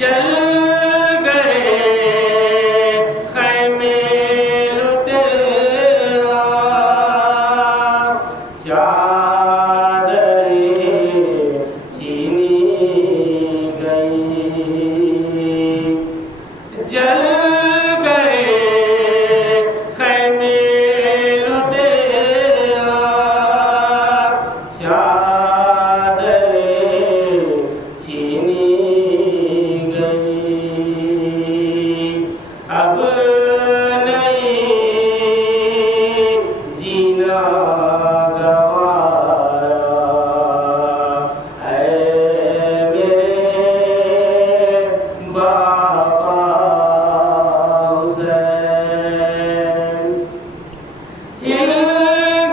जल गए खैमे लुटेरा, चादरें छीनी गई। जल गए खैमे लुटेरा, चादरें छीनी गई। अब नहीं जीना गवारा, ऐ मेरे बाबा हुसैन। हिल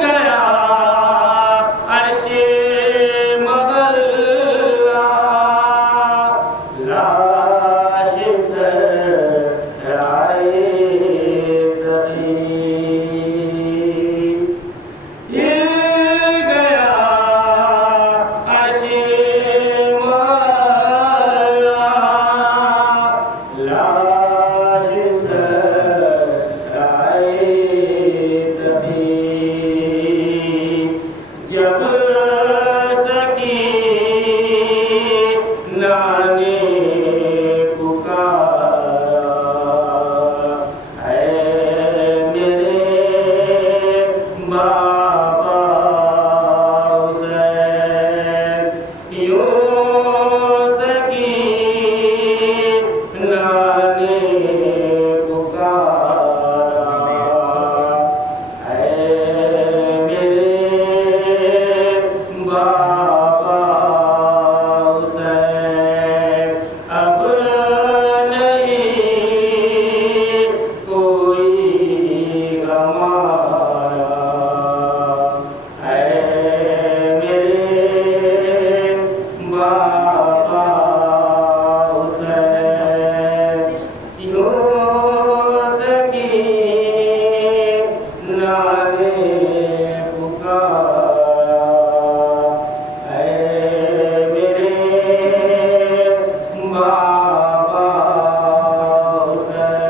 गया अर्शे महल्ला, लाश थर्राए तभी। हिल गया अर्शे महल्ला, लाश थर्राए तभी। जब सकीना ने पुकारा, ऐ मेरे बाबा हुसैन। यूं सकीना ने पुकारा, ऐ मेरे बाबा हुसैन। अब नहीं कोई हमारा, ऐ मेरे बाबा हुसैन। यूं सकीना ने पुकारा, ऐ मेरे बाबा हुसैन।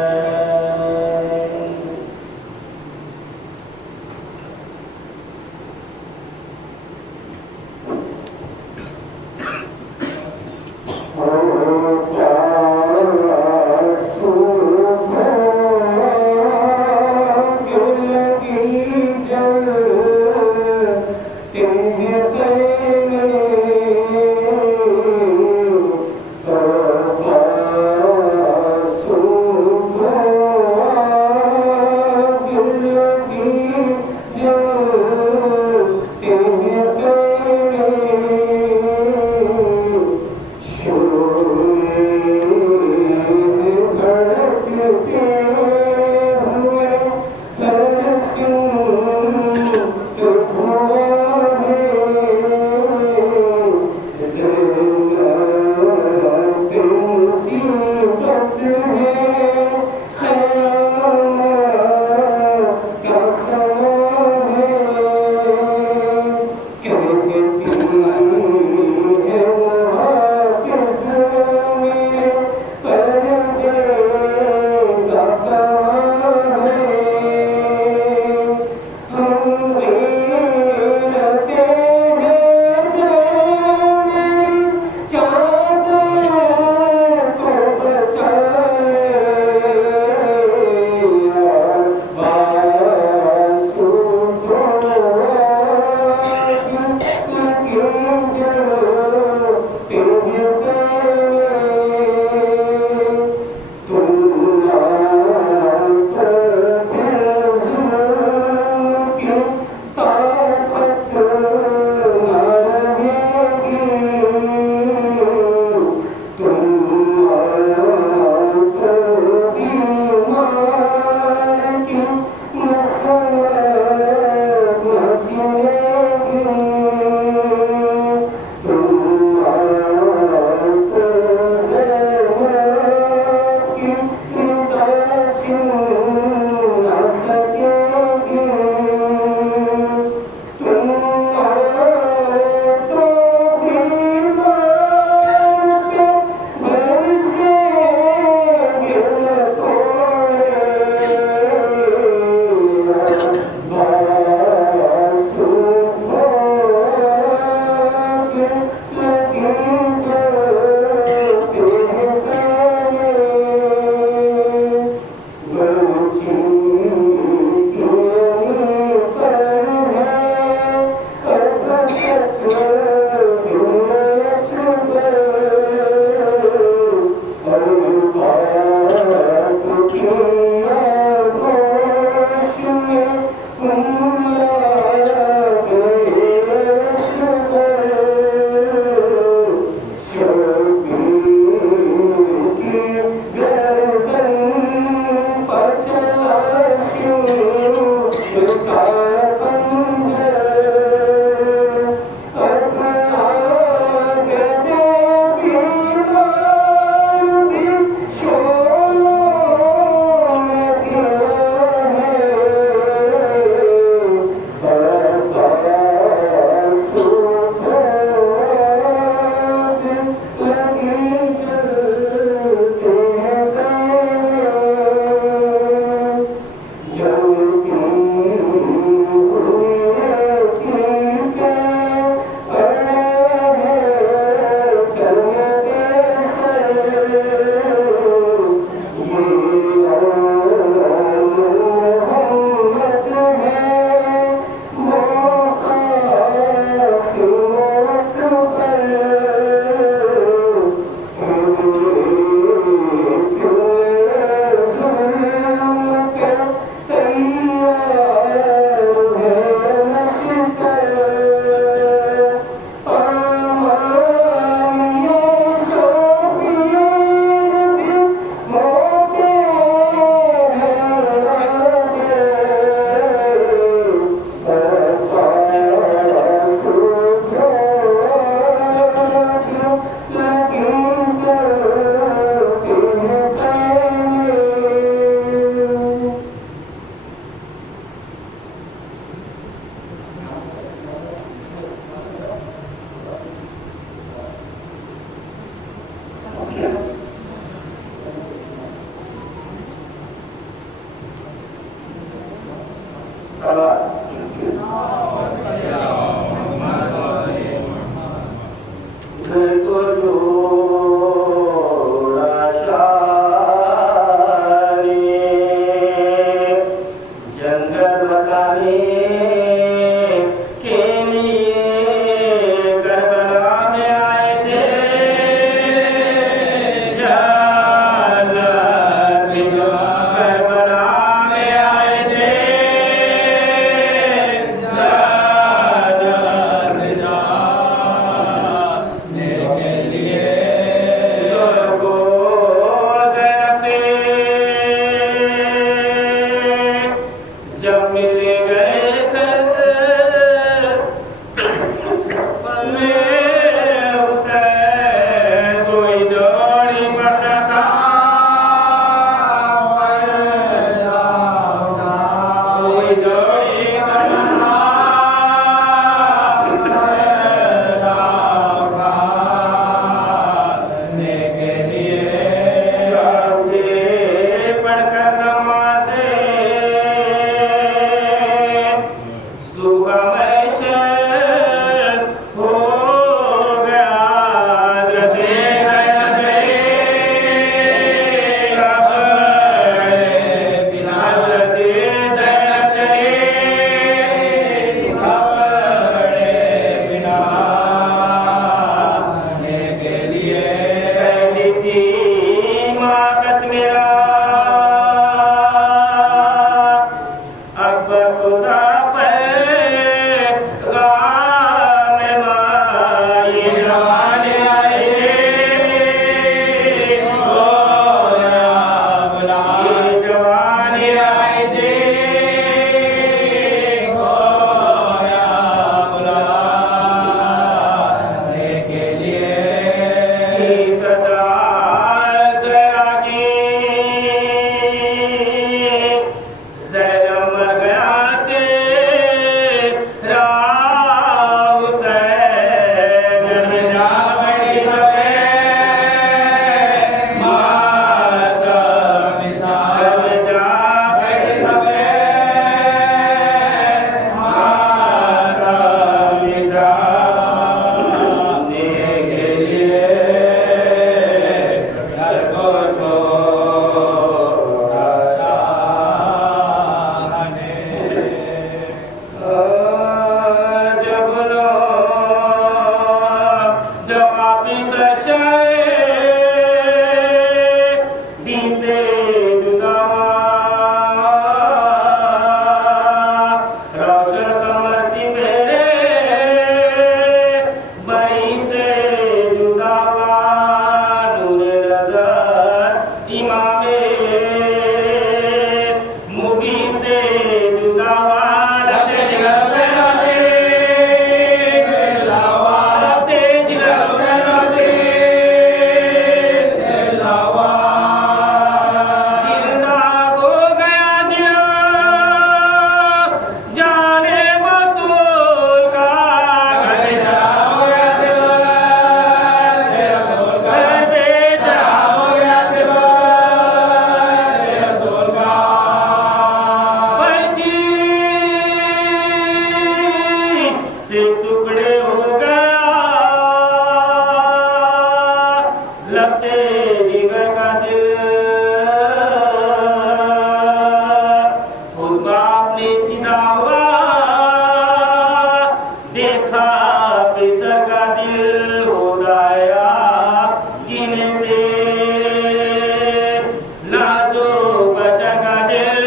जिगर का दिल खुद बाप ने चिना हुआ देखा बेसर का दिल हो गया गिने से नाजो बशर का दिल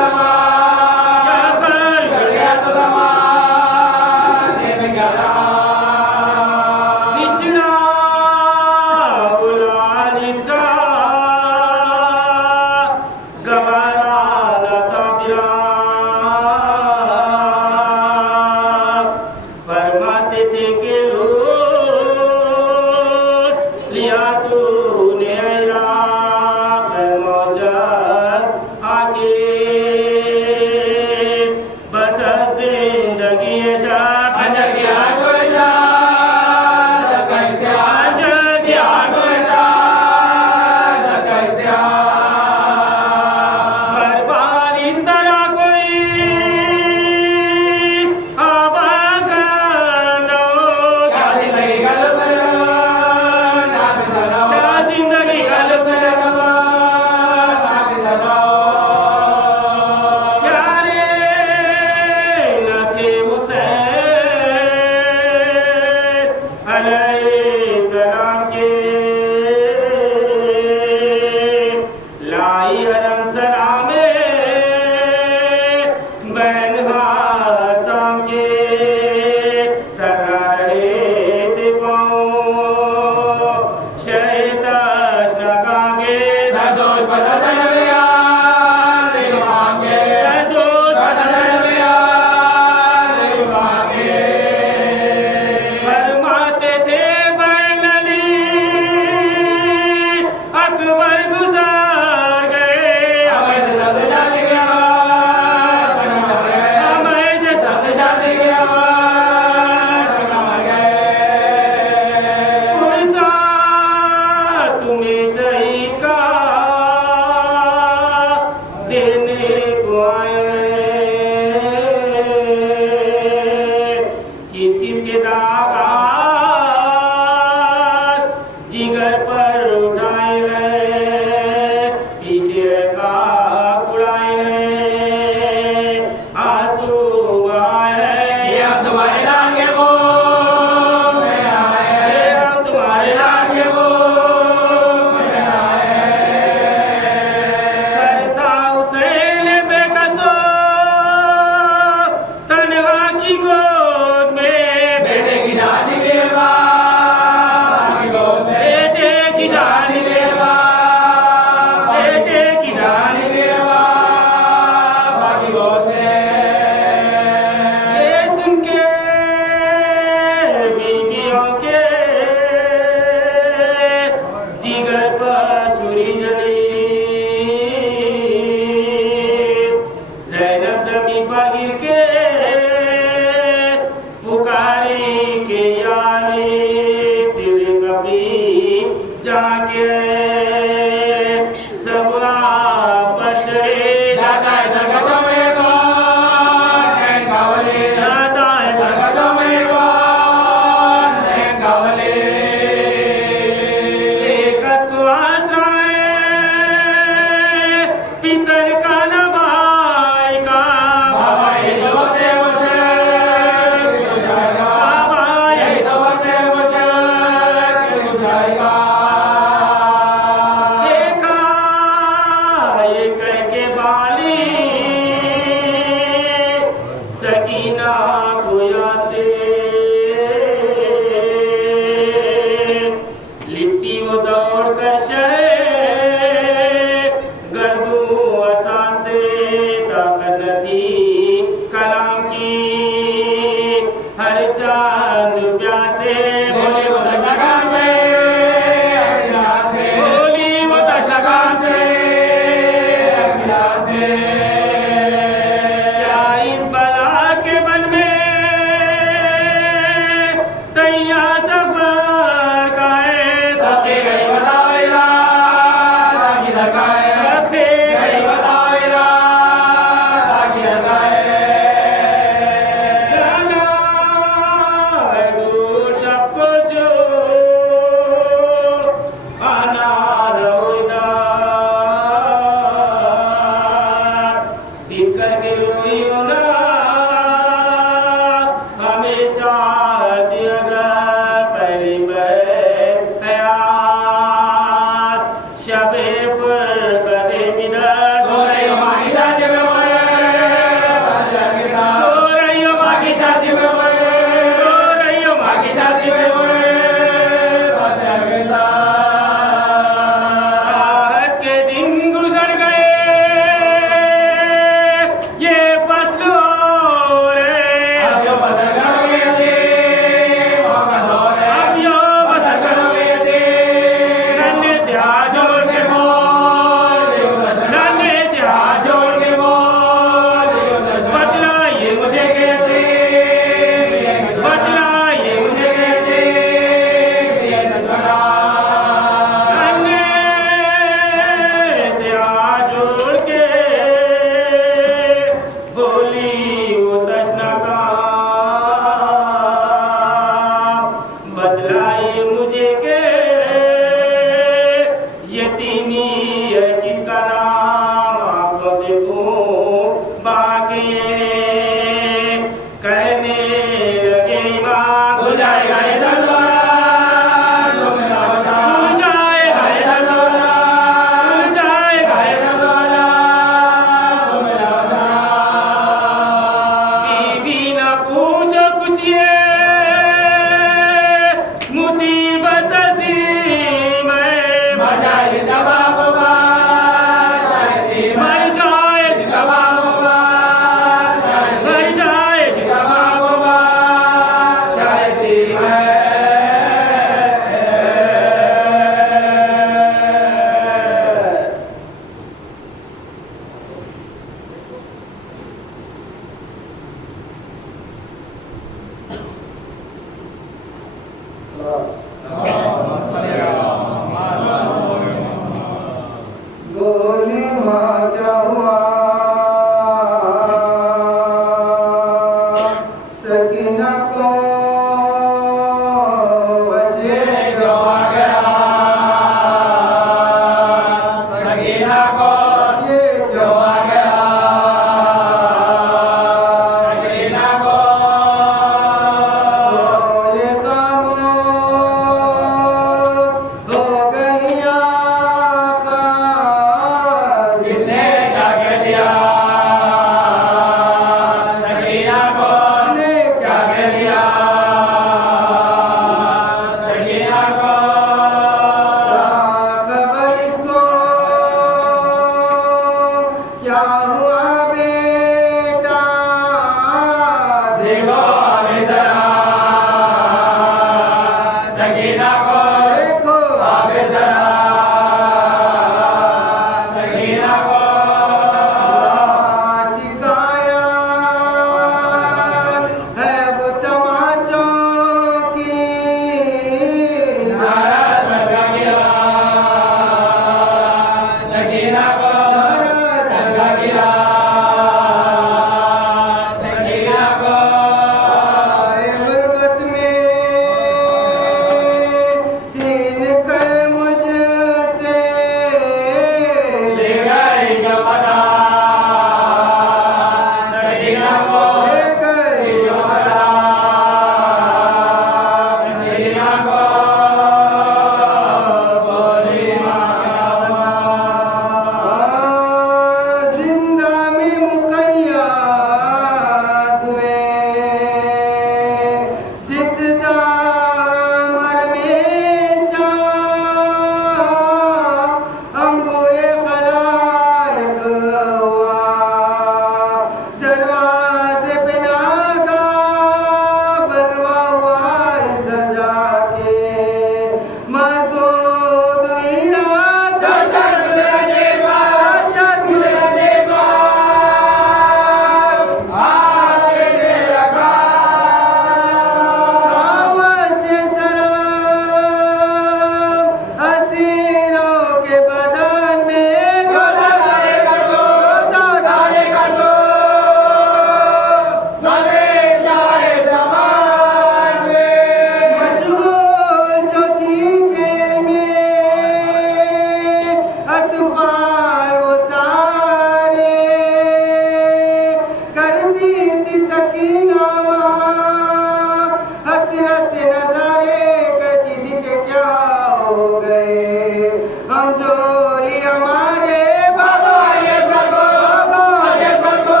हम झोली हमारे बाबा ये सरगो, बाबा ये सरगो,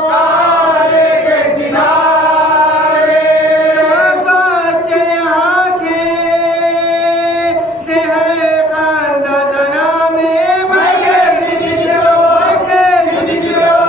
काले के सितारे। सब बच्चे यहाँ खेलते हैं खानदा जना में, मगे जिसरो, मगे जिसरो,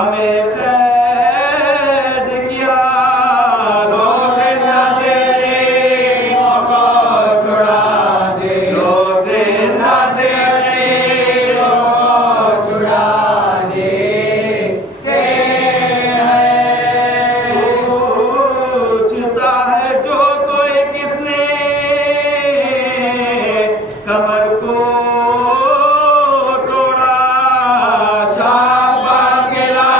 हमें कैद किया रोज़ नज़ीरों को छुड़ा दे रोज़ नज़ीरों को छुड़ा दे के पूछता है जो कोई किसने कमर को तोड़ा शाबाश गिला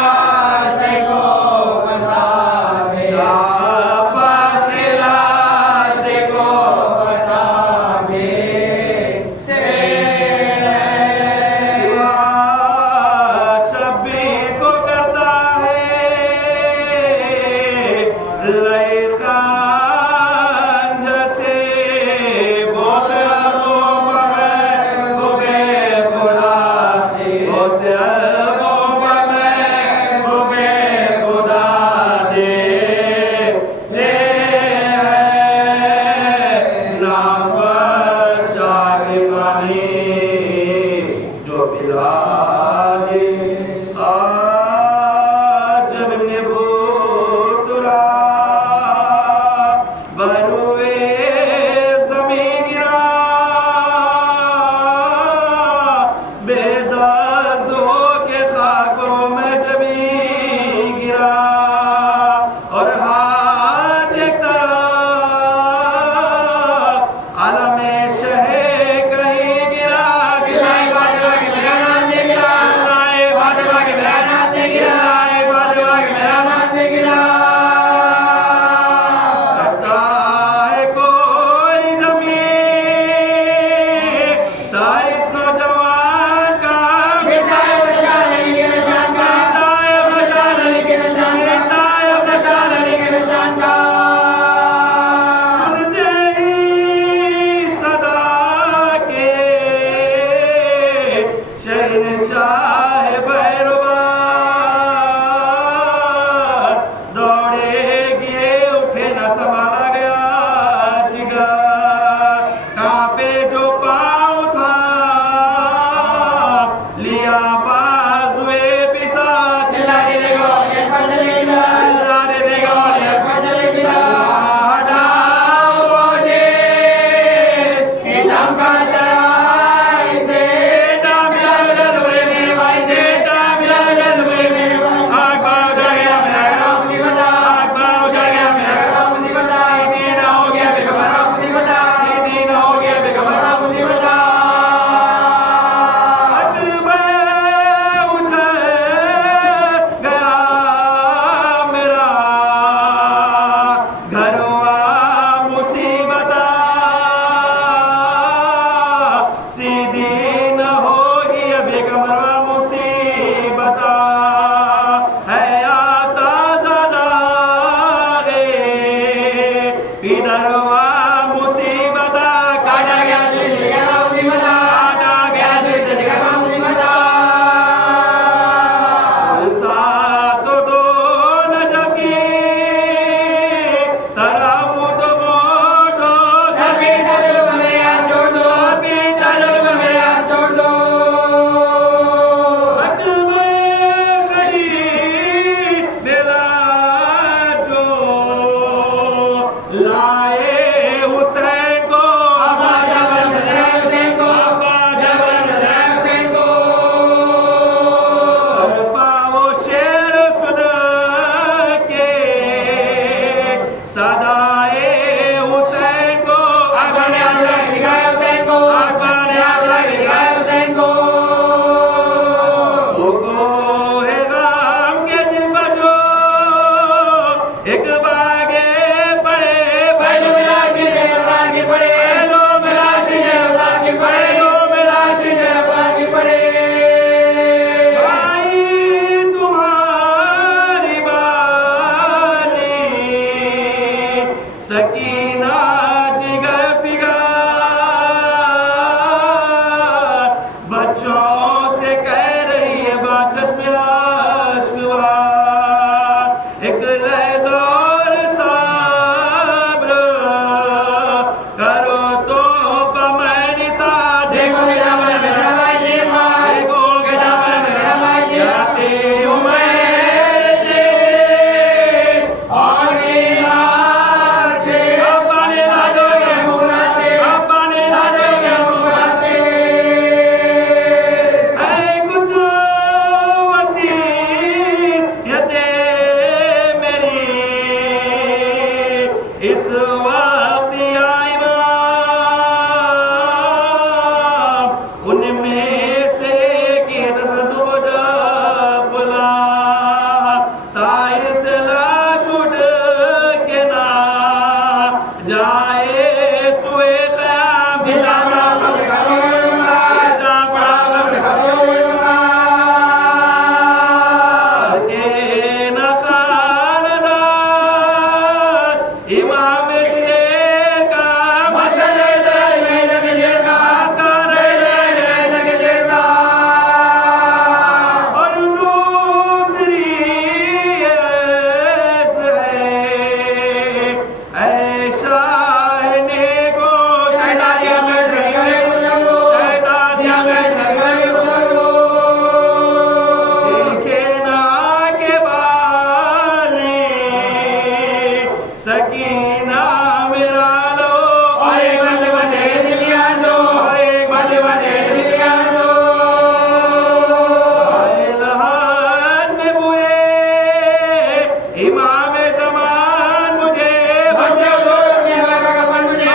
इमाम ज़मान मुझे बख्शो दूर अपने हवा का कफन मुझे,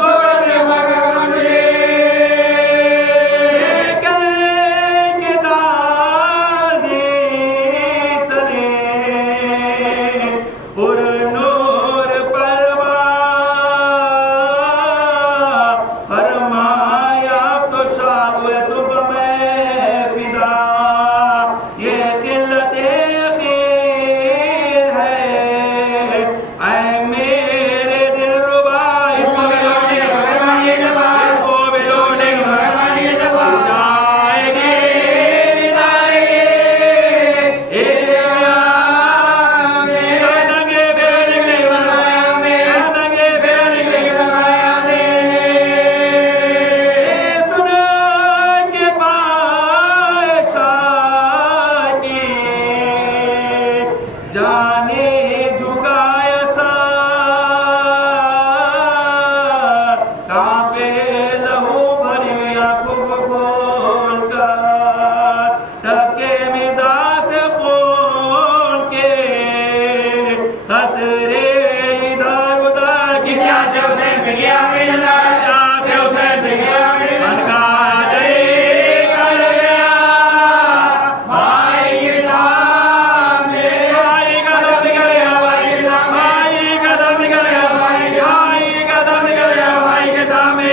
दूर अपने हवा का कफन मुझे। के दादी तने पुर नूर परवा फरमाया तो शाह तुब में फिदा ये किल्लते खीर है ऐ मेरे दिलरुबा इसको भी लौटने का फरमान ये जबा, इसको भी लौटने का फरमान ये जबा। जाएगी जाएगी नंगे पैर निकले नंगे पैर निकले सुन के पाशा की जाने झुकाया सा कांपे लहू भरी आंखों खोल कर टके मिजाज से खोल के खतरे इधर उधर की क्या से उसे पे गया अपनी नजर, से उसे पे गया अपनी नजर। मन का जय कर गया भाई के सामने, भाई का दम निकल गया भाई का दम निकल गया भाई का दम निकल गया भाई के सामने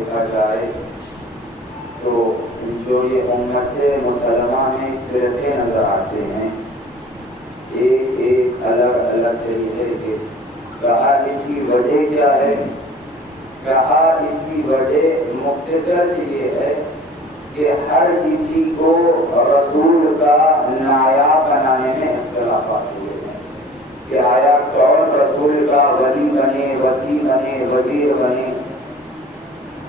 देखा जाए तो जो ये उम्मत मुसलमान में फिरके नजर आते हैं, एक एक अलग अलग तरीके के। कहा इसकी वजह क्या है? कहा इसकी वजह मुख्तसर से ये है कि हर किसी को रसूल का नायाब बनाने में इख्तिलाफात हुए हैं कि आया कौन रसूल का वली बने, वसी बने, वजीर बने।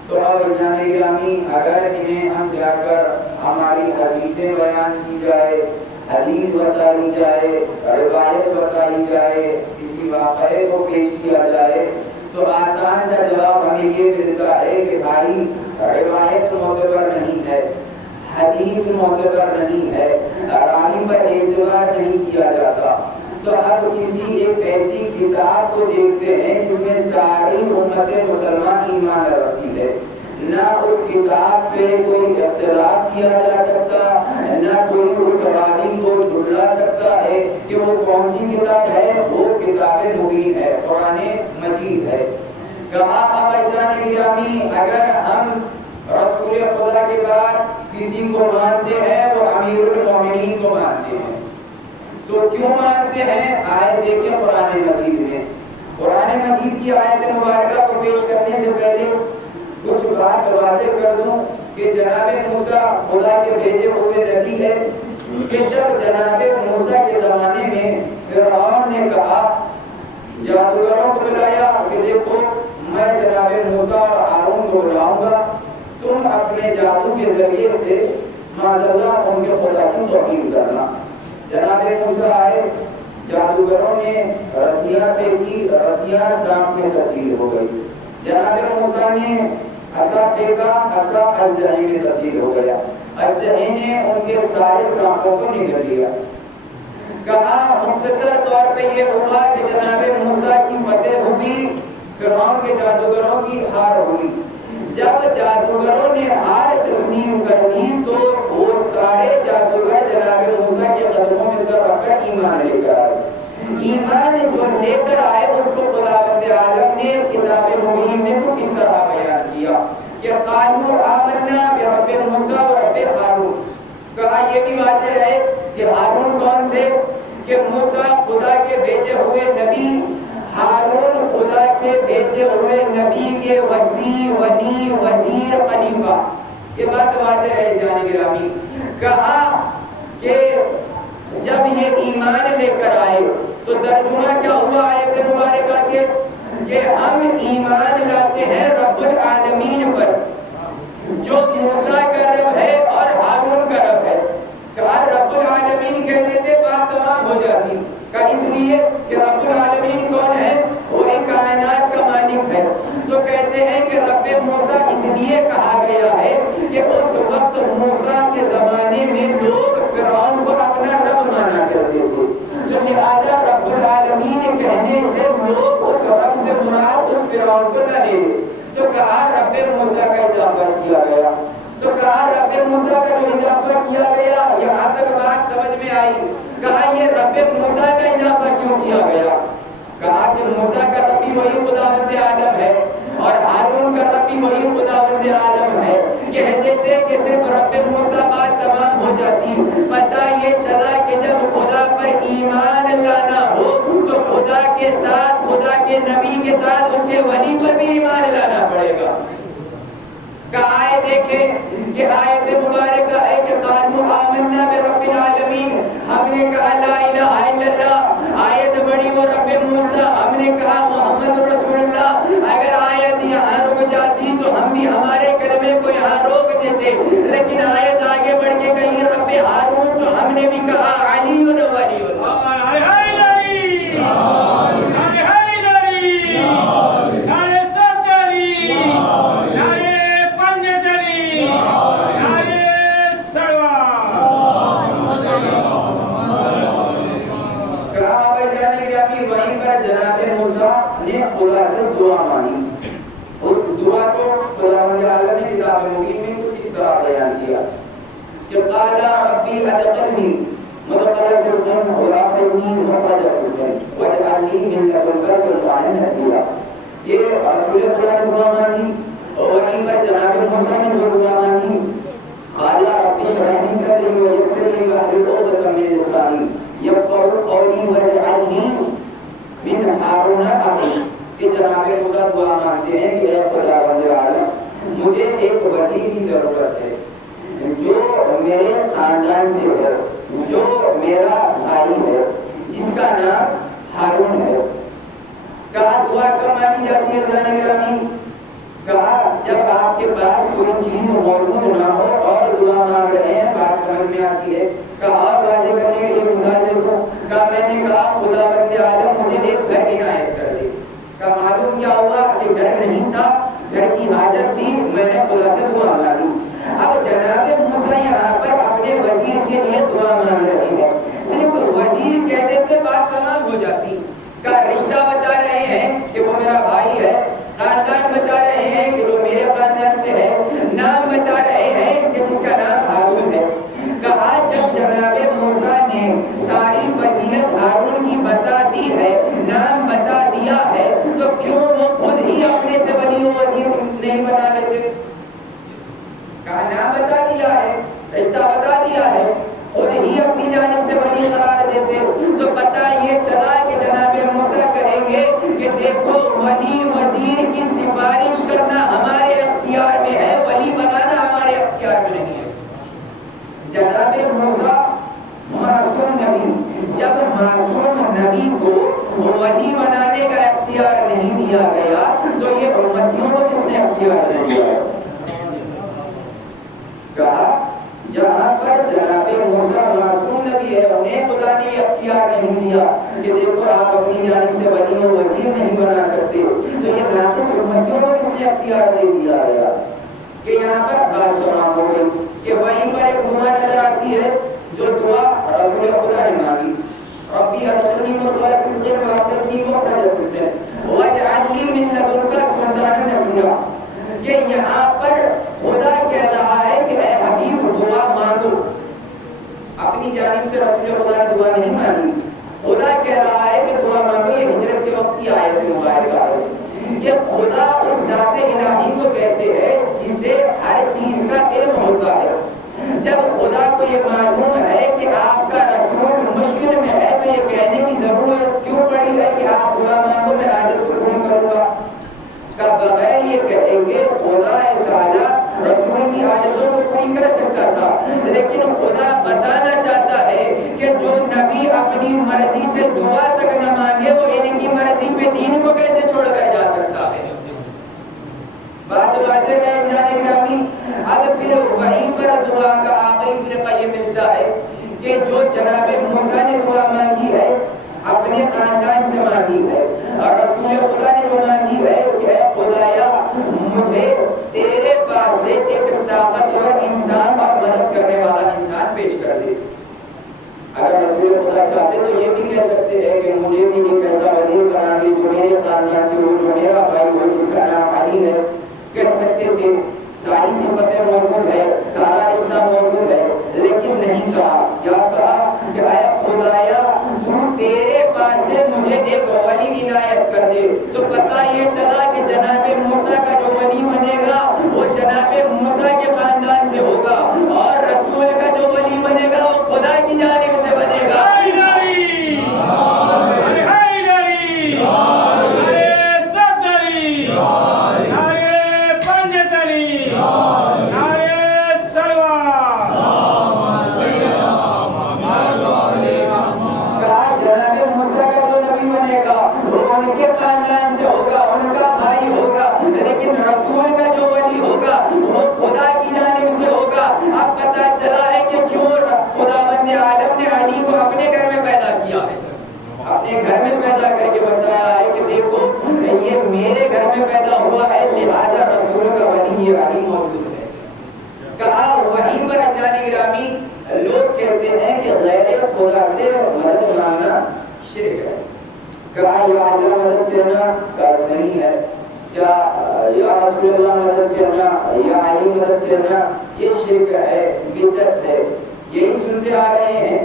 तो अब जानी अगर इन्हें हम जाकर हमारी हदीसें बयान की जाए, हदीस बताई जाए, रिवायत बताई जाए, किसी वाक़े को पेश किया जाए तो आसान सा जवाब हमें ये मिलता है कि भाई रिवायत मोतबर नहीं है, हदीस मोतबर नहीं है, रावी पर एतबार नहीं किया जाता। तो अब किसी एक ऐसी किताब को देखते हैं जिसमें सारी उम्मत मुसलमान ईमान रखती है, ना उस किताब पे कोई इख्तिलाफ किया जा सकता, ना कोई उस रावी को झुठला सकता है कि वो कौन सी किताब है। वो किताब मुबीन है, कुरान मजीद है। कहा अबाजान गिरामी, अगर हम रसूल खुदा के बाद किसी को मानते हैं वो अमीरुल मोमिनीन को मानते हैं। तो क्यों मानते हैं? आयत देखिए कुरान मजीद में। कुरान मजीद की आयत मुबारका को पेश करने से पहले कुछ बात वाज़ेह कर दूं कि जनाब मूसा खुदा के भेजे हुए नबी है कि जब जनाब मूसा के ज़माने में फिरौन ने कहा, जादूगरों को बुलाया कि देखो मैं जनाब मूसा और हारून को बुलाऊंगा, तुम अपने जादू के जरिए से माज़अल्लाह उनके खुदा की तौहीन करना। जनाब मूसा आए, जादूगरों ने रस्सियां फेंकी, रस्सियां सांप में तब्दील हो गई। जनाब मूसा ने असा फेंका, असा अजदहे में तब्दील हो गया। अजदहे ने उनके सारे सांपों को निगल लिया। कहा मुख्तसर तौर पे ये हुआ कि जनाब मूसा की फतेह हुई, फिरौन के जादूगरों की हार हुई। जब जादूगरों ने हार तस्लीम कर ली तो वो सारे जादूगर जनाब मूसा के कदमों में सर रखकर ईमान लेकर आए। ईमान जो लेकर आए उसको खुदावंद आलम ने किताब मुबीन में कुछ इस तरह बयान किया कि कालू आमन्ना बिरब्बि मूसा व रब्बि हारून। कहा ये भी वाज़ेह रहे कि हारून कौन थे, कि मूसा खुदा के भेजे हुए नबी, हारून खुदा के भेजे हुए नबी के वसी, वली, वजीर, खलीफा। ये बात वाज़ेह रहे जानी गिरामी। कहा कि जब ये ईमान लेकर आए तो तर्जुमा क्या हुआ आयत मुबारका के कि हम ईमान लाते हैं रब्बुल आलमीन पर, जो मूसा का रब है और हारून का रब है। कहा रब्बुल आलमीन कह देते बात तमाम हो जाती। का इसलिए कि रब्बुल आलमीन कौन है? वो एक कायनात का मालिक है। तो कहते हैं कि रब्बे मूसा इसलिए कहा गया है कि उस वक्त मूसा के जमाने में लोग फिरौन को अपना रब माना करते थे, तो लिहाजा रब्बुल आलमीन कहने से लोग उस रब से मुराद उस फिरौन को न ले। तो कहा रब्बे मूसा का इजाफा किया गया। तो कहा रब्बे मूसा का जो इजाफा किया गया, यहाँ तक बात समझ में आई। कहा ये रब्बे मूसा का इजाफा क्यों किया गया? कहा कि मूसा का रब भी वही खुदावंद आलम है और हारून का रब भी वही खुदावंद आलम है। कह देते कि सिर्फ रब्बे मूसा बात तमाम हो जाती। पता ये चला कि जब खुदा पर ईमान लाना हो तो खुदा के साथ, खुदा के नबी के साथ उसके वली पर भी ईमान लाना पड़ेगा। आए देखें कि आयत मुबारक है कि कालू आमन्ना बिरब्बिल आलमीन, हमने कहा ला इलाहा इल्लल्लाह। आयत बड़ी वो रब्बे मूसा, हमने कहा मोहम्मद रसूलुल्लाह। अगर आयत यहाँ रुक जाती तो हम भी हमारे कलमे को यहाँ रोक देते, लेकिन आयत आगे बढ़ के कहीं रब्बे हारून, तो हमने भी कहा अली व वलीउल्लाह। खुदा से दुआ मांगी। उस दुआ को खुदावंद आलम ने किताब मुबीन में कुछ इस तरह बयान किया कि क़ाला रब्बी अदखिलनी मुदखला सिद्क़िन व अख़रिजनी मुख़रज सिद्क़िन वजअलनी मिन लदुनका सुल्तानन नसीरा। ये रसूल खुदा ने दुआ मांगी और वहीं पर जनाब मूसा दुआ मांगते हैं कि ऐ खुदावंद आलम, मुझे एक वजीर की जरूरत है जो मेरे खानदान से है, जो मेरा भाई है, जिसका नाम हारून है। कहा दुआ कब मांगी जाती है जाने गिरामी? कहा जब आपके पास कोई चीज मौजूद ना हो और दुआ मांग रहे हैं, बात समझ में आती है। कहा और वाजे करने के लिए मिसाल दे दूं। कहा मैंने कहा खुदावंद आलम मुझे एक घर इनायत कर दे। कहा मालूम क्या हुआ कि घर नहीं था, घर की हाजत थी, मैंने खुदा से दुआ मांगी। अब जनाब मूसा यहाँ पर अपने वजीर के लिए दुआ मांग रहे हैं। सिर्फ वजीर कह देते बात तमाम हो जाती। का रिश्ता बता रहे हैं कि वो मेरा भाई है, खानदान बता रहे हैं कि जो मेरे खानदान से है, नाम बता रहे हैं कि जिसका नाम हारून है। कहा जब जनाब मूसा ने सारी फजीलत हारून की बता दी है, नाम बता दिया है, तो क्यों वो खुद ही अपने से वली वजीर नहीं बना लेते? कहा नाम बता दिया है, रिश्ता बता दिया है, खुद ही अपनी जानिब से वली करार देते। तो पता ये चला कि जनाब मूसा कहेंगे कि देखो वली वजीर की सिफारिश करना हमारे अख्तियार में है, वली बनाना हमारे अख्तियार में नहीं है। जनाब मूसा मासूम नबी, जब मासूम नबी को वली बनाने का अख्तियार नहीं दिया गया, तो ये उम्मतियों को किसने अख्तियार दे दिया? कहा जहाँ पर जनाब मूसा मासूम नबी है, उन्हें खुदा ने अख्तियार नहीं दिया कि देखो आप अपनी जानिब से वली और वजीर नहीं बना सकते, तो ये नाक़िस उम्मतियों को किसने अख्तियार दे दिया गया? कि यहाँ पर बात तमाम हो गई कि वहीं पर एक दुआ नजर आती है, जो दुआ रसूल खुदा ने मांगी, रब्बी अदखिलनी मुदखला सिद्क़िन व अख़्रिजनी मुख़रज सिद्क़िन वजअलनी मिन लदुनका सुल्तानन नसीरा। कि यहाँ पर खुदा कह रहा है कि ऐ हबीब दुआ मांगो। अपनी जानिब से रसूल खुदा ने दुआ नहीं मांगी, खुदा कह रहा है कि दुआ मांगो। ये हिजरत के वक्त की आयत मुबारका है। ये खुदा उस ज़ात इलाही को कहते हैं जिससे हर चीज का इल्म होता है। जब खुदा को ये मालूम है कि आपका रसूल मुश्किल में है, तो ये कहने की जरूरत क्यों पड़ी है कि आप दुआ मांगो, मैं हाजत को पूर्ण करूंगा? का बगैर ये कहेंगे खुदा ताला रसूल की हाजतों को पूरी कर सकता था, लेकिन खुदा बताना चाहता है कि जो नबी अपनी मर्जी से दुआ तक न मांगे, वो इनकी मर्जी पे दीन को कैसे छोड़कर जा सकता है? बात वाज़ेह है जाने गिरामी। अब फिर वहीं पर दुआ का आखिरी फिरका ये मिलता है कि जो जनाब मूसा ने दुआ मांगी है, अपने खानदान से मांगी है, और रसूल खुदा ने जो मांगी है कि खुदाया मुझे तेरे पास से एक ताकतवर इंसान और मदद करने वाला इंसान पेश कर दे। अगर रसूल खुदा चाहते तो ये भी कह सकते हैं कि मुझे भी एक ऐसा वजीर बना दे जो मेरे खानदान से हो, जो मेरा भाई हो, जिसका नाम अली है। कह सकते थे, सारी सिफतें मौजूद है, सारा रिश्ता मौजूद है, लेकिन नहीं कहा। क्या कहा कि ऐ खुदाया तू तेरे पास से मुझे एक वली इनायत कर दे। तो पता ये चला कि जनाब मूसा का जो वली बनेगा वो जनाब मूसा के खानदान से होगा, और रसूल का जो वली बनेगा वो खुदा की जानिब से बनेगा। खानदान से होगा, उनका भाई होगा, लेकिन रसूल का जो वली होगा वो खुदा की जानिब से होगा। अब पता चला है कि क्यों खुदावंद आलम ने अली को अपने घर में पैदा किया है। अपने घर में पैदा करके बताया है कि देखो ये मेरे घर में पैदा हुआ है, लिहाजा रसूल का वली ये अली मौजूद है। कहा वहीं पर जाने गिरामी लोग कहते हैं कि गैर खुदा से मदद मांगना शिर्क है। कहा या अल्लाह मदद करना का सही है, क्या या रसूलुल्लाह मदद करना, या अली मदद करना ये शिर्क है, बिदअत है। यही सुनते आ रहे हैं।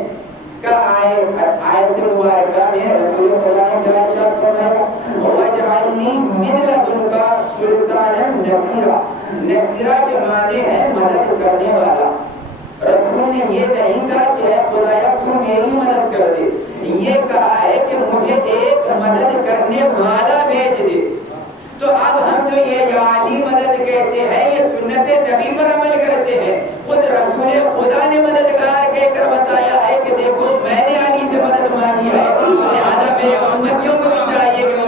का आयत मुबारका में रसूल खुदा ने क्या इरशाद फरमाया, वजअलनी मिन लदुनका सुल्तानन नसीरा। नसीरा के माने हैं मदद करने वाला। रसूल ने ये नहीं कहा कि है खुदाया तू मेरी मदद कर दे, ये कहा है कि मुझे एक मदद करने वाला भेज दे। तो अब हम जो ये जाली मदद कहते हैं, ये सुन्नत नबी पर अमल करते हैं। खुद रसूल खुदा ने मददगार कहकर बताया है कि देखो मैंने अली से मदद मांगी है, तो लिहाजा मेरे उम्मतियों को भी चाहिए कि वो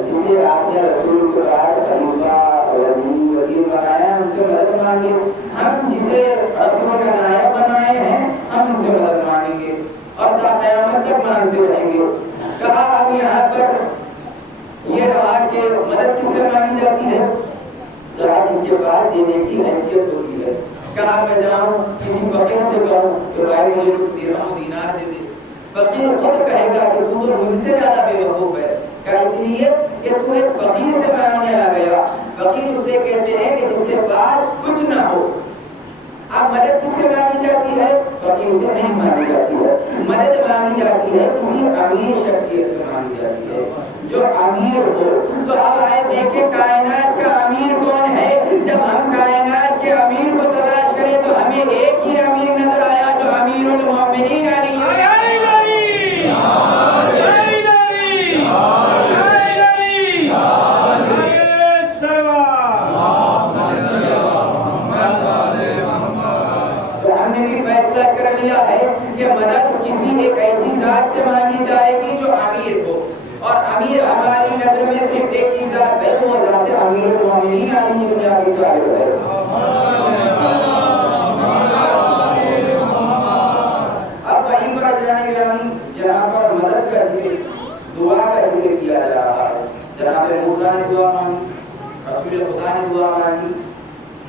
जिसे आपने रसूल को कहा खलीफा वजीर बनाया उनसे मदद मांगे। हम जिसे रसूल का नायब बनाए हैं हम उनसे मदद मांगेंगे और ता क़यामत तक मांगते रहेंगे। कहा अब यहाँ पर ये रहा कि मदद किससे मांगी जाती है, तो आज इसके बाद देने की हैसियत होती है। कहा मैं जाऊँ किसी फकीर से कहूँ कि भाई मुझे कुछ दिरहम दीनार दे दे, फकीर खुद कहेगा कि तू तो मुझसे ज्यादा बेवकूफ है। क्या इसलिए कि तू एक फकीर से मांगने आ गया। फकीर उसे कहते हैं कि जिसके पास कुछ ना हो। अब मदद किससे मांगी जाती है, फकीर से नहीं मांगी जाती है। मदद मांगी जाती है किसी अमीर शख्सियत से मांगी जाती है, जो अमीर हो। तो अब आए देखें कायनात का अमीर कौन है। जब हम कायनात के अमीर को तलाश करें तो हमें एक ही अमीर नजर आया जो अमीरुल मोमिनीन अली है कि मदद किसी एक ऐसी जात से मांगी जाएगी जो अमीर हो। और अमीर हमारी नजर में सिर्फ एक ही जात है, वो जात है अमीरुल मोमिनीन अली इब्न अबी तालिब है। अब वहीं पर जाने गिरामी जहाँ पर मदद का जिक्र, दुआ का जिक्र किया जा रहा है। जनाब मूसा ने दुआ मांगी, रसूल खुदा ने दुआ मांगी।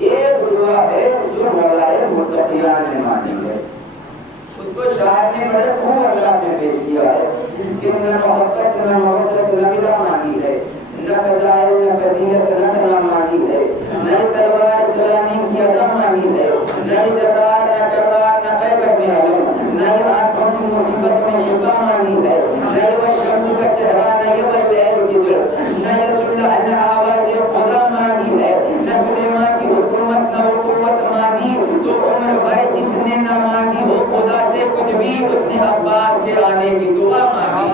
एक दुआ है जो मौलाए मुत्तकियान ने मांगी है, उसको शायर ने बड़े खूब अल्लाह में पेश किया है कि न मोहब्बत न मोहब्बत न बिदा मांगी है, न फजाइल न फजीलत न सना मांगी है, न ये तलवार चलाने की अदा मांगी है, न ये जर्रार न कर्रार न खैबर में आलम, न ये आंखों की मुसीबत में शिफा मांगी है, न ये वो शम्स का चेहरा, न ये वो लैल की जुल्फ, न ये दुल्ला न आवाज़ खुदा मांगी है, न सुलेमान की हुकूमत न वो कुव्वत मांगी। तो उम्र भर जिसने न मांगी हो खुदा से कुछ भी, उसने अब्बास के आने की दुआ मांगी।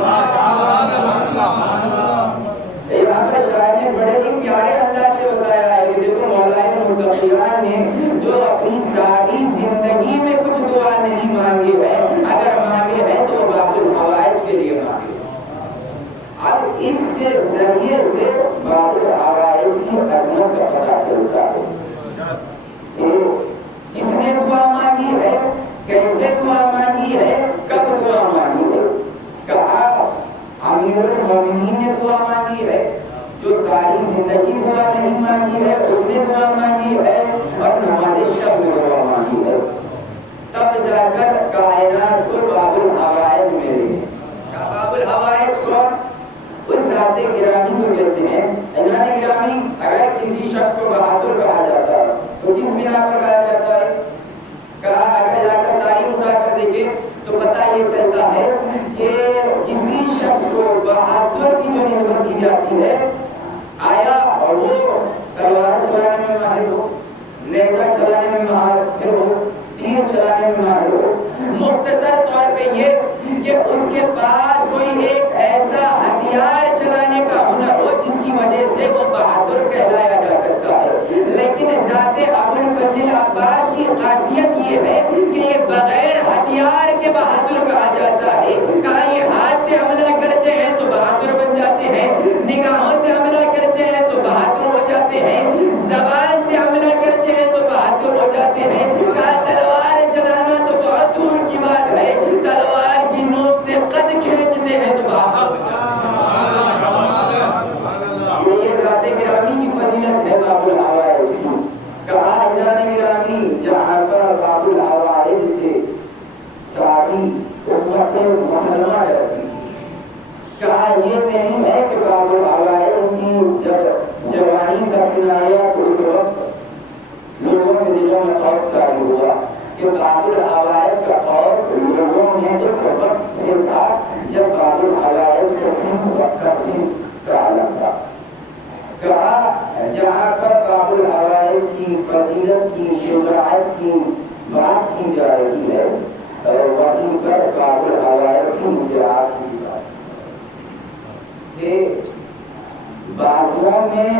यहाँ पर शायर ने बड़े ही प्यारे अंदाज से बताया है कि देखो मौलाए मुत्तकियान ने जो अपनी सारी जिंदगी में कुछ दुआ नहीं मांगी है, अगर मांगे है तो बाबुल हवाइज के लिए मांगे। अब इसके जरिए से बाबुल हवाइज की अजमत का पता चलता है। किसने दुआ मांगी है, कैसे दुआ मांगी है, कब दुआ मांगी है। कहा अमीरुल मोमिनीन ने दुआ मांगी है, जो सारी जिंदगी दुआ नहीं मांगी है उसने दुआ मांगी है, और नमाज शब में दुआ मांगी है। तब जाकर कायनात को बाबुल हवाइज मिले। बाबुल हवाइज कौन, उस जाते गिरामी को कहते हैं। अजाने गिरामी अगर किसी शख्स को बहादुर कहा जाता है तो किस बिना पर कहा जाता है। कहा अगर जाकर तारीख उठाकर देखें तो पता ये चलता है कि किसी शख्स को बहादुर की जो निस्बत दी जाती है, आया और वो तलवार चलाने में माहिर हो, नेजा चलाने में माहिर हो, तीर चलाने में माहिर हो। मुख्तसर तौर पे ये कि उसके पास कोई एक ऐसा हथियार चलाने का हुनर हो जिसकी वजह से वो बहादुर कहलाया जा सकता है। लेकिन ज़ाते अबुल फजल अब्बास की खासियत ये है कि ये बगैर हथियार के बहादुर कहा जाता है। कहा ये हाथ से हमला करते हैं तो बहादुर बन जाते हैं, निगाहों से हमला करते हैं तो बहादुर हो जाते हैं, ज़बान से हमला करते हैं तो बहादुर हो जाते हैं। कहा तलवार चलाना तो बहुत दूर की बात है, तलवार की नोक से कद खींचते हैं तो बहादुर हो जाते हैं। कि बाबुल हवाइज का और लोगों में उस वक्त से था जब बाबुल हवाइज का सिंह का आलम था। कहा जहाँ पर बाबुल हवाइज की फजीलत की शुजाअत की बात की जा रही है वहीं पर बाबुल हवाइज की मुजरात की बात बाजुओं में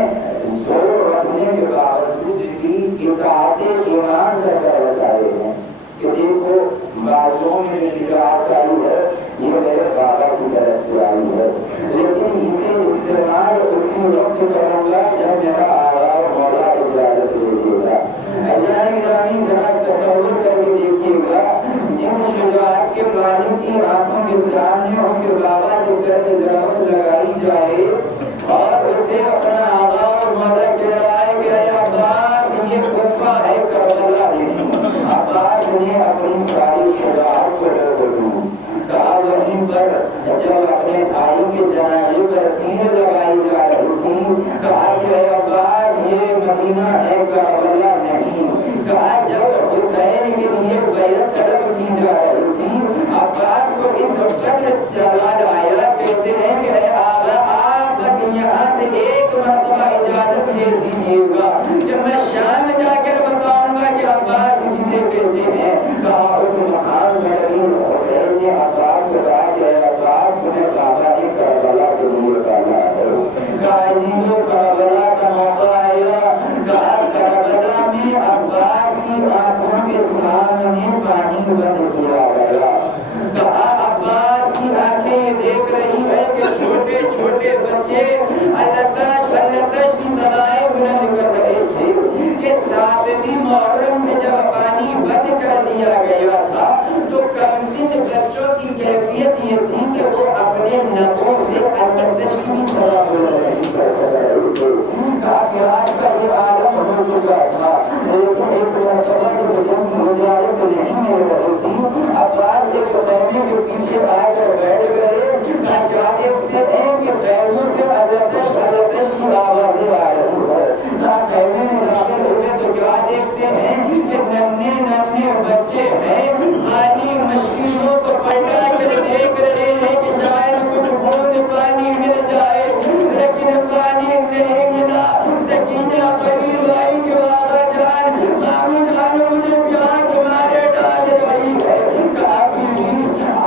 जोर रखने के बावजूद भी इताअत ईमान का बताए हैं कि देखो बाजुओं में जो शुजाअत आई है ये मेरे बाबा की तरफ से आई है, लेकिन इसे इस्तेमाल उसी वक्त करूंगा जब मेरा आला और मौला इजाजत दे देगा। ऐसा गिरामी जरा तसव्वुर करके देखिएगा, जिस शुजाअत के मालिक की आंखों के सामने उसके बाबा के सर पे जरामत लगाई जाए और उसे अपना आला और मौला कह रहा है कि अब्बास ये खूफा है करबला नहीं। अब्बास ने अपनी सारी शुजाअत को कहा वहीं पर जब अपने भाई के जनाजे पर तीर लगाई जा रही थी कहा कि अब्बास ये मदीना है करबला नहीं। कहा जब हुसैन के लिए बैत तलब की जा रही थी अब्बास को इस कदर जलाल आया कहते हैं कि आगा आप बस यहाँ से एक मरतबा इजाजत दे दीजिएगा जब मैं शाम जाकर बताऊंगा कि अब्बास किसे कहते हैं। कहा उस महान हुसैन ने अब्बास को कहा कि अब्बास तुम्हें बाबा ने करबला के लिए पाला है। कहा करबला का मौका आया। कहा करबला में अब्बास की आंखों के सामने पानी बंद किया गया। कहा अब्बास की आंखें ये देख रही है कि छोटे छोटे बच्चे अल्लाह की सदाएं बुलंद कर रहे थे कि 7वीं मुहर्रम से जब पानी बंद कर दिया गया था तो कमसिन बच्चों की कैफियत ये थी कि वो अपने नखों से अल्लाह की सदा बुलंद नहीं कर सकते। कहा प्यास का ये आलम हो चुका था, लेकिन एक मरतबा जब जंग मुजाहिद नहीं मिल रही थी अब्बास एक खैमे के पीछे आकर बैठ गए। क्या देखते हैं कि खैमों से अल्लाह की आवाजें आ रही है। खैमे में दाखिल हुए तो क्या देखते हैं कि नन्हे नन्हे बच्चे हैं खाली मशीनों को पलटा कर देख रहे हैं कि शायद कुछ बूंद पानी मिल जाए, लेकिन पानी नहीं मिला। सकीना करीब आई कि बाबा जान मामू जान मुझे प्यास मारे डाल रही है। कहा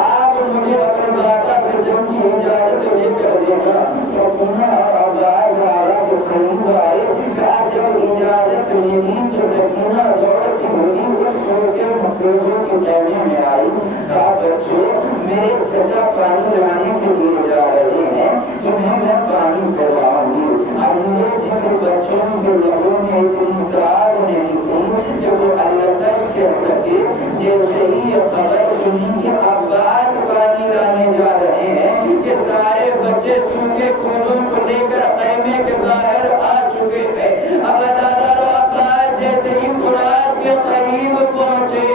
आप मुझे अपने बाबा से जंग की इजाजत लेकर देना। सकीना आवाज आया कि करीब आए। कहा जब इजाजत मिली तो सकीना दौड़ती हुई उस छोटे मकबूलों के खैमे में आई। कहा बच्चों मेरे चचा पानी लाने के लिए जा रहे हैं, तुम्हें मैं पानी पिलाऊंगी। हमने जिस बच्चों के लोगों में इतनी तार नहीं थी कि वो अल्लाह कह सके, जैसे ही ये खबर सुनी कि अब्बास पानी लाने जा रहे हैं कि सारे बच्चे सूखे कूदों को लेकर खैमे के बाहर आ चुके हैं। अब दादा अब्बास जैसे ही फुरात के करीब पहुंचे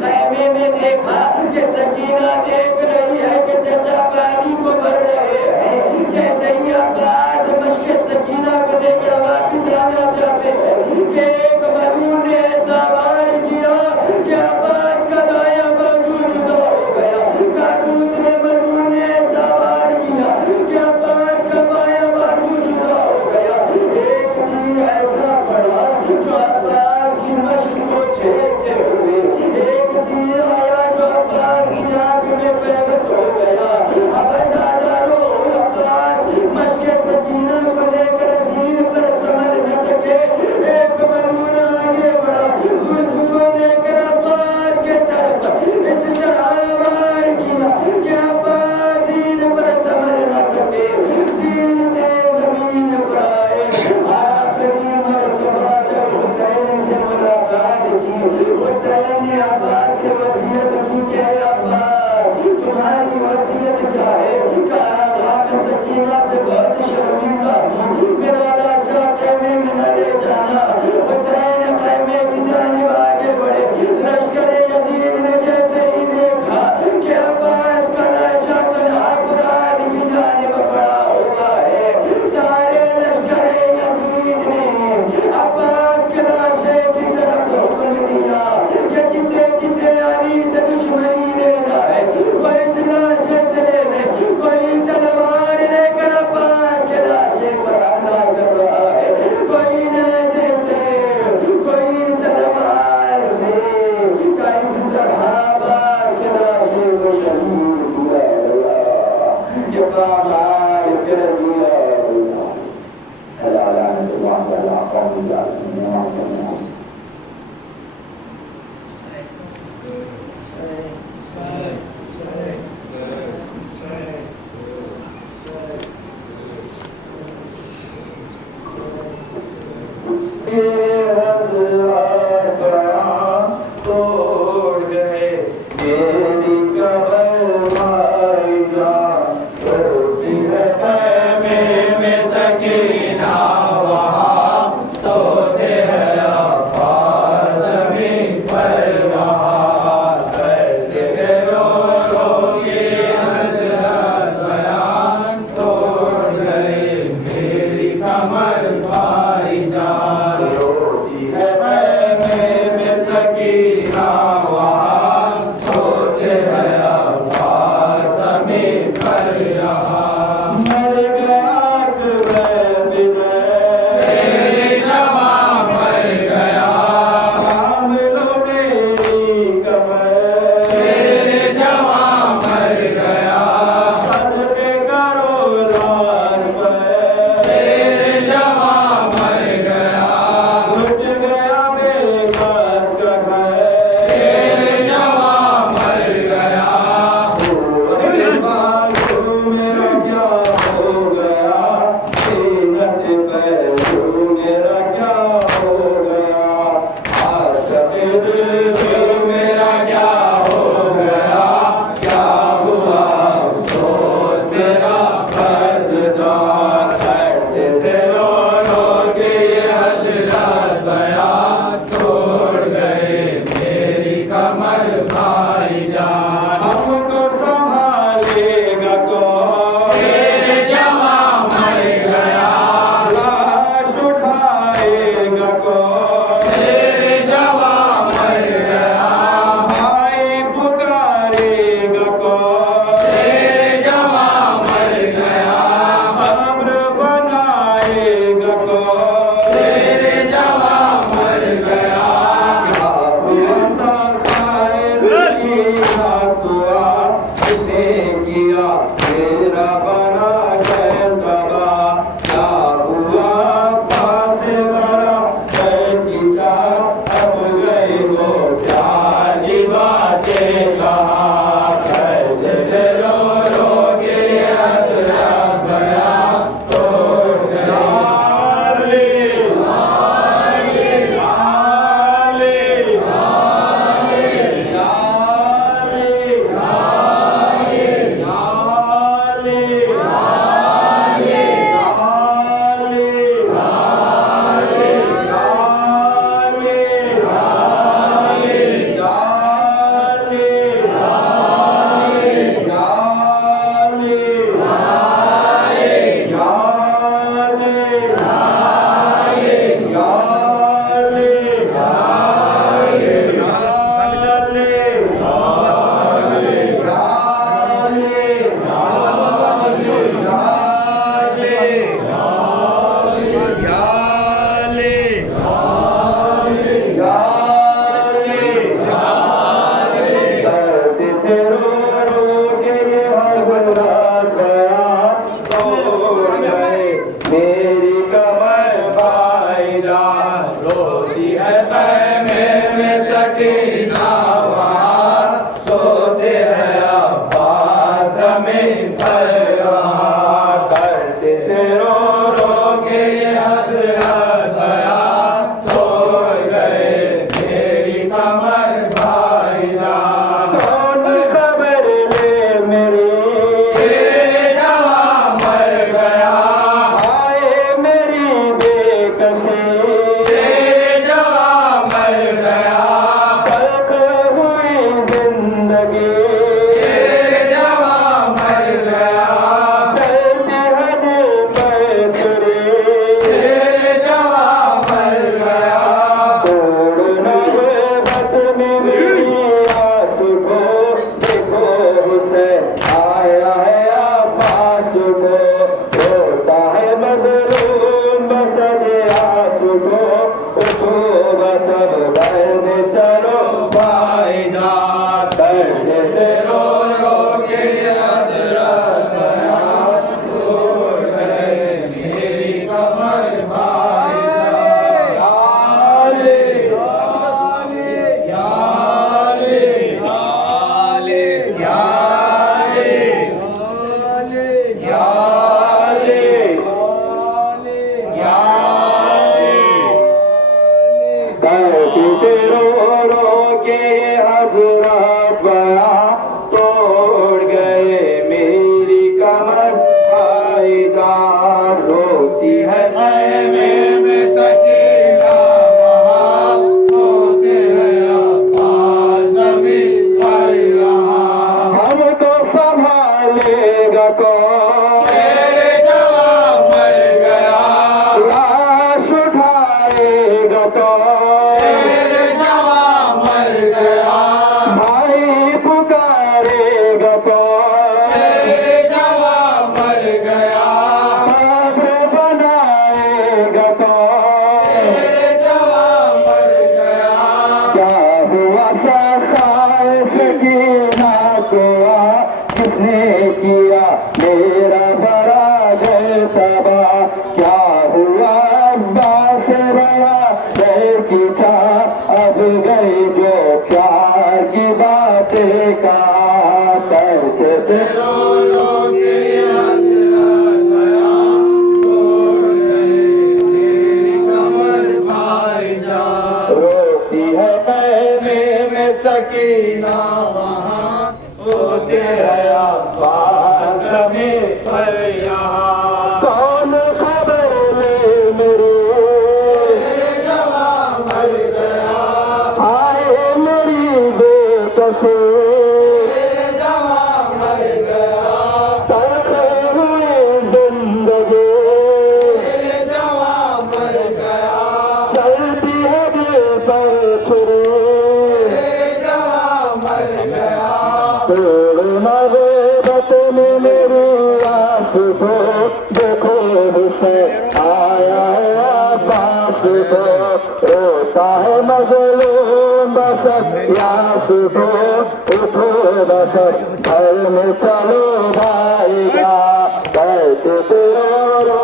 खैमे में देखा कि सकीना देख रही है कि चचा पानी को भर रहे हैं। जैसे ही अब्बास मशके सकीना को देखकर वापिस आना चाहते हैं कि एक मलून ने ऐसा वार किया कि अब्बास का दाया बाजू जुदा हो गया। का दूसरे मलून ने ऐसा वार किया कि अब्बास का बाया बाजू जुदा हो गया। एक तीर ऐसा पड़ा जो अब्बास की मश्क को छेदते हुए, एक तीर आया जो अब्बास की आंख में पैबंद हो गया। अब ज्यादा रो अब्बास मशके सकीना को लेकर जीन पर समझ न सके। एक मलून आगे बढ़ा उसको लेकर अब्बास के सर पर इस तरह वार किया कि अब्बास जीन पर समझ न सके। जीन से जमीन पर आए। आखिरी मरतबा जब हुसैन से मुलाकात की हुसैन ने अब्बास से वसीयत की कि अब्बास तुम्हारी वसीयत क्या है। कहा सकीना से बहुत शर्मिंदा हूँ, मेरा लाशा खैमे में न ले जाना। हुसैन खैमे की जानिब आगे बढ़े। लश्कर यजीद ने जैसे ही देखा कि अब्बास का लाशा तन्हा फुरात की जानिब पड़ा हुआ है, सारे लश्कर यजीद ने अब्बास के लाशे की तरफ हुक्म दिया कि जिसे मेरी कमर भाईजान रोती है ख़ैमे में सकीना वहाँ सोते हैं अब्बास ज़मीन पर वहाँ करते थे रो रो के ये हज़रत बयां छोड़ गए मेरी कमर भाईजान। कौन खबर ले मेरी शेरे जवां मर गया आए मेरी बेकसी शेरे जवां मर गया तल्ख हुई जिंदगी शेरे जवां मर गया चलती है दिल पर छुरी शेरे जवां मर गया तोड़ना गुर्बत में मेरी आंसू को देखो हुसैन आया है अब्बास को रोता है मजलूम बसद आंसू को उठो बसब दर्द चलो भाईजान दर्द ते रो रो के हज़रत बयां छोड़ गए मेरी कमर भाईजान। या अली या अली या अली या अली करते रो रो के हज़रत बयां तोड़ गए मेरी कमर भाईजान रोती है ख़ैमे में सकीना वहाँ सोते हैं अब्बास ज़मीन पर यहाँ हमको संभालेगा कौन शेरे जवां मर गया लाश उठाएगा कौन शेरे जवां मर गया भाई पुकारेगा कौन शेरे जवां मर गया कब्र बनाएगा कौन शेरे जवां मर गया क्या हुआ सखाए सकीना को किसने किया मेरा बड़ा घर तबाह क्या हुआ अब्बा से बड़ा घर की चाह अब गई जो प्यार की बातें कहा करते थे रो रो के हज़रत बयां छोड़ गए मेरी कमर भाईजान रोती है ख़ैमे में सकीना वहाँ होते हैं अब्बास ज़मीन पर यहाँ कौन खबर ले मेरी शेरे जवां मर गया आए मेरी बेकसी शेरे जवां मर गया तल्ख हुई जिंदगी शेरे जवां मर गया चलती है दिल पर छुरी शेरे जवां मर गया तोड़ना गुर्बत में मेरी आंसू को देखो हुसैन आया है अब्बास को रोता है मजलूम बसत आंसू को उठो बसत घर में चलो भाईगा कहते थे रो रो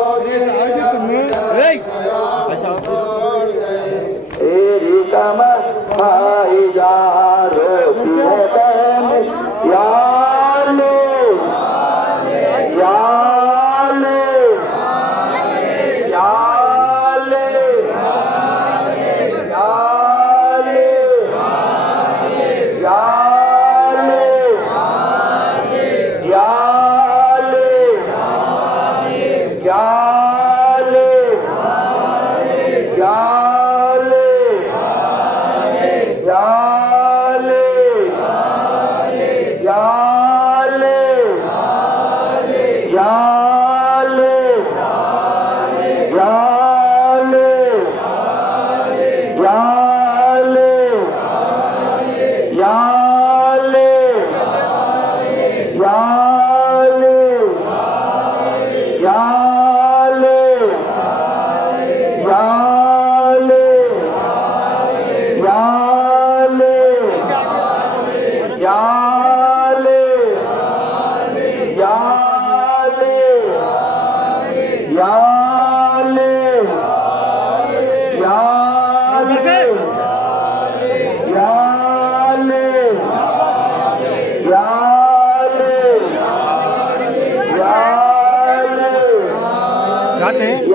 तेरी कमर भाईजान रोती है ख़ैमे या अली या अली या अली या अली या अली या अली या अली या या जाते हैं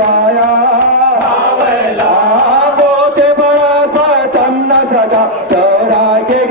आया बोते बड़ा तम न सका चौरा के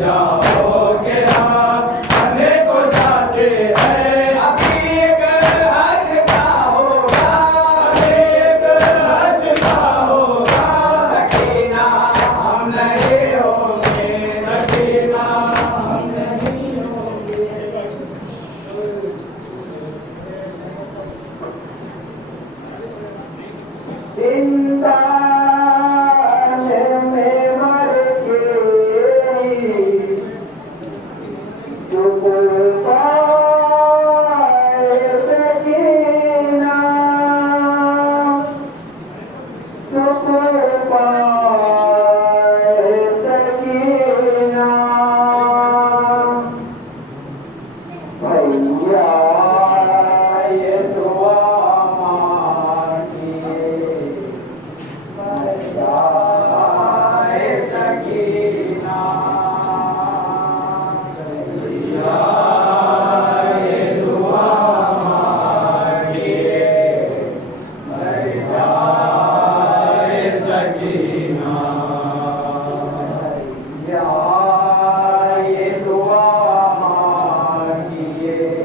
जाओ ये दुआ मांगिए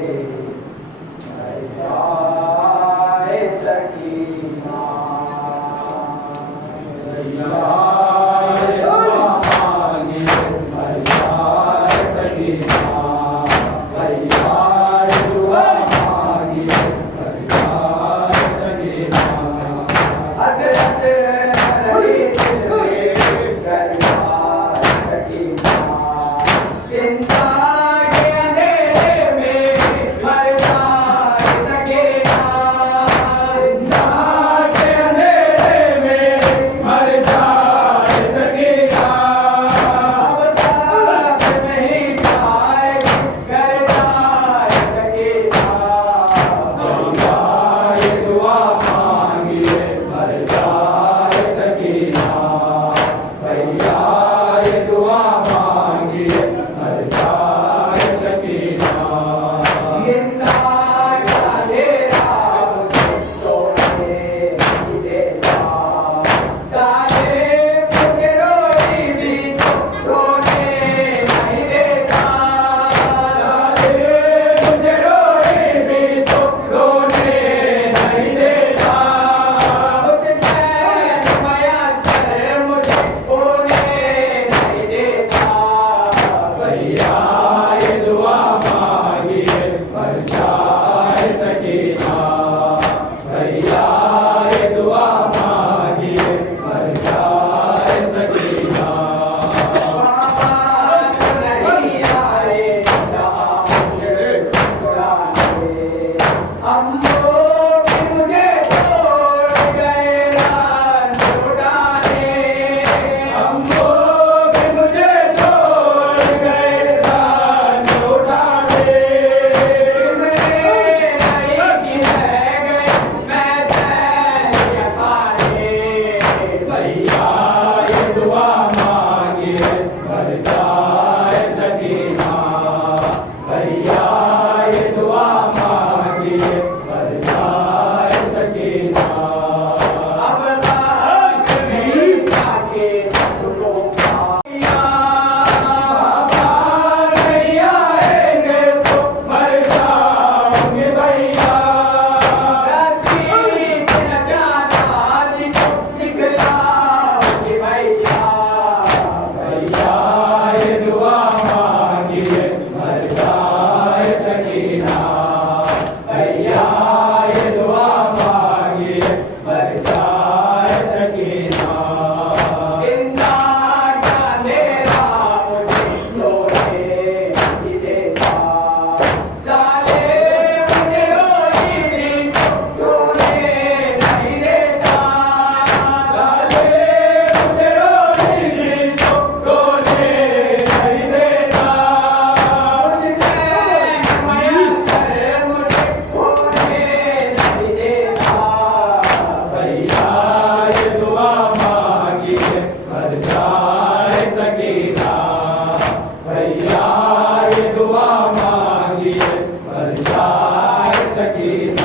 जाए सकीना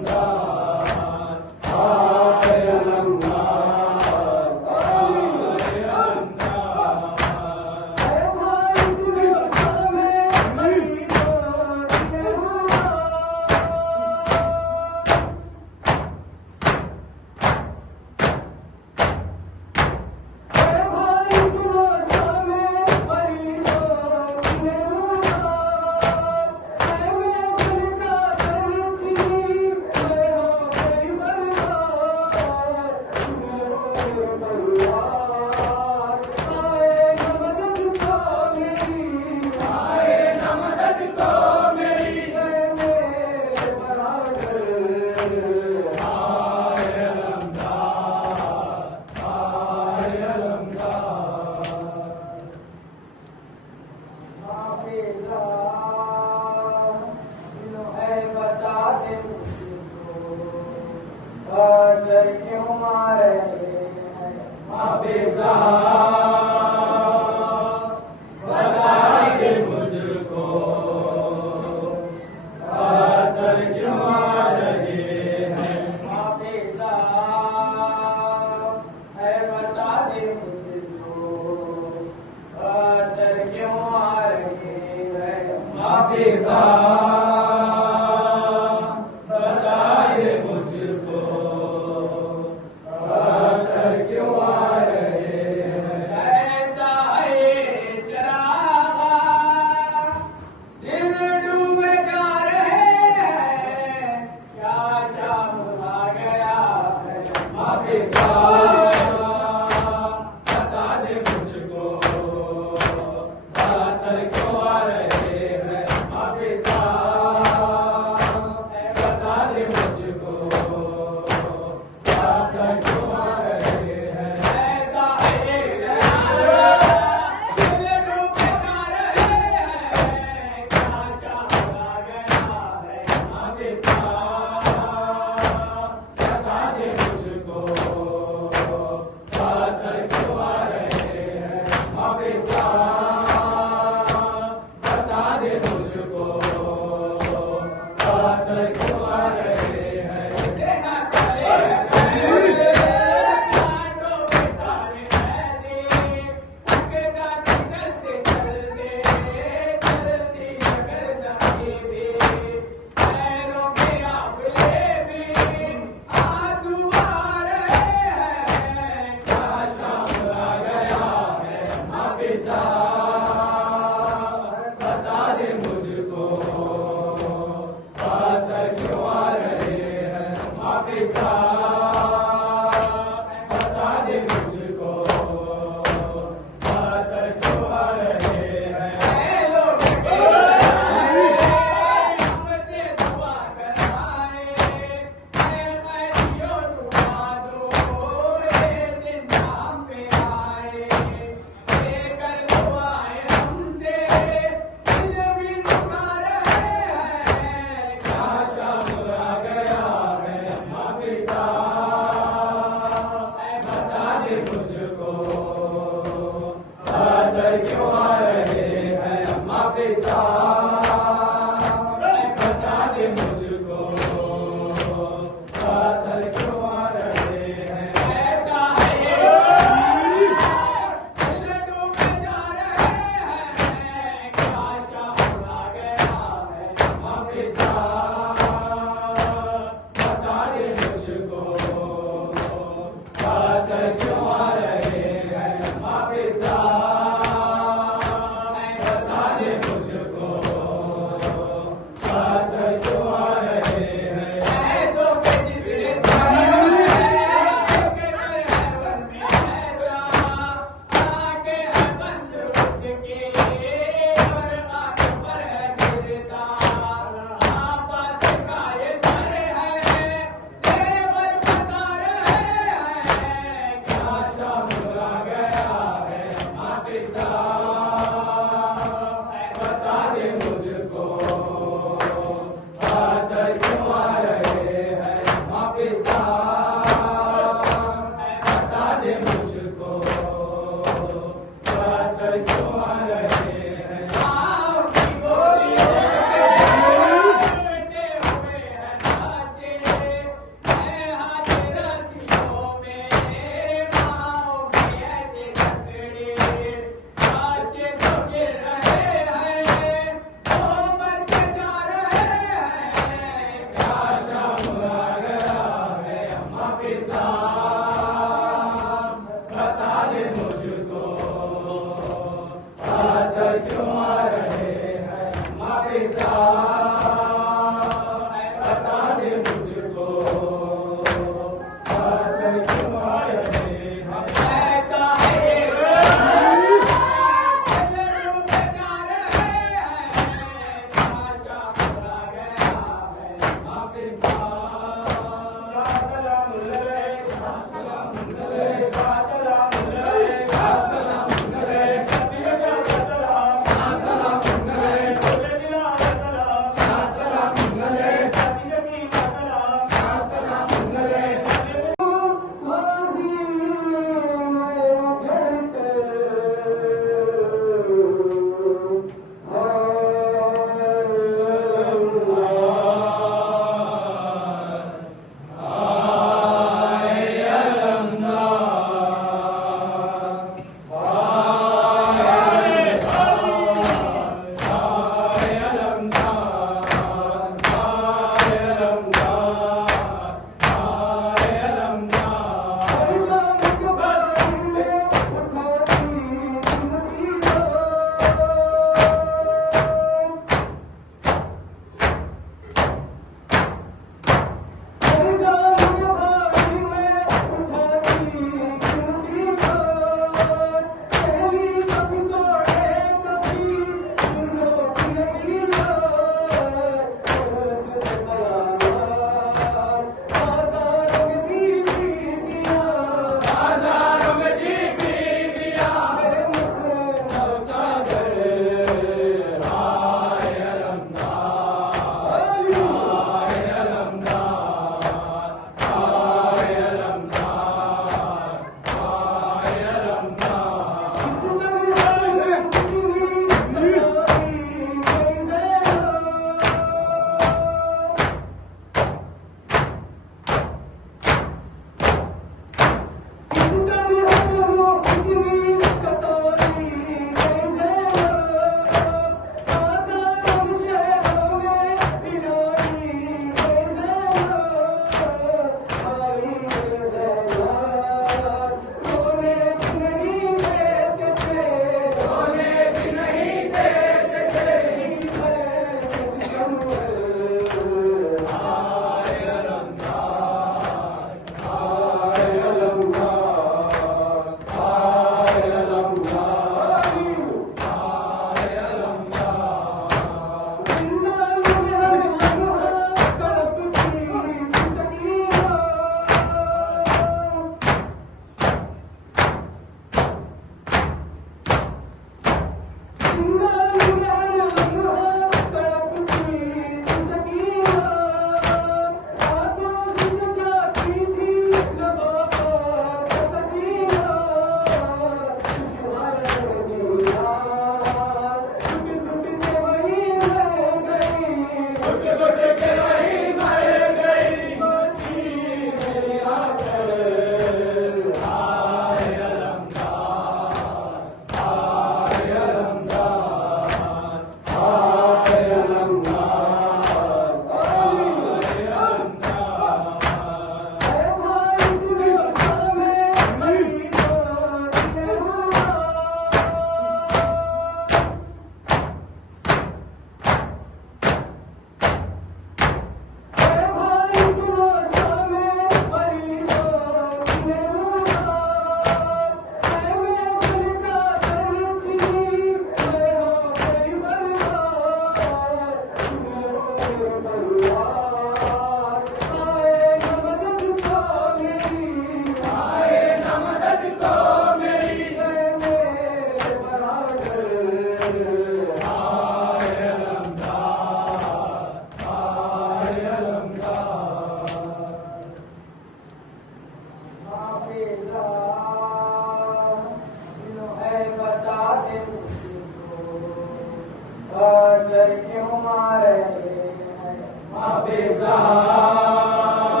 माफी साहब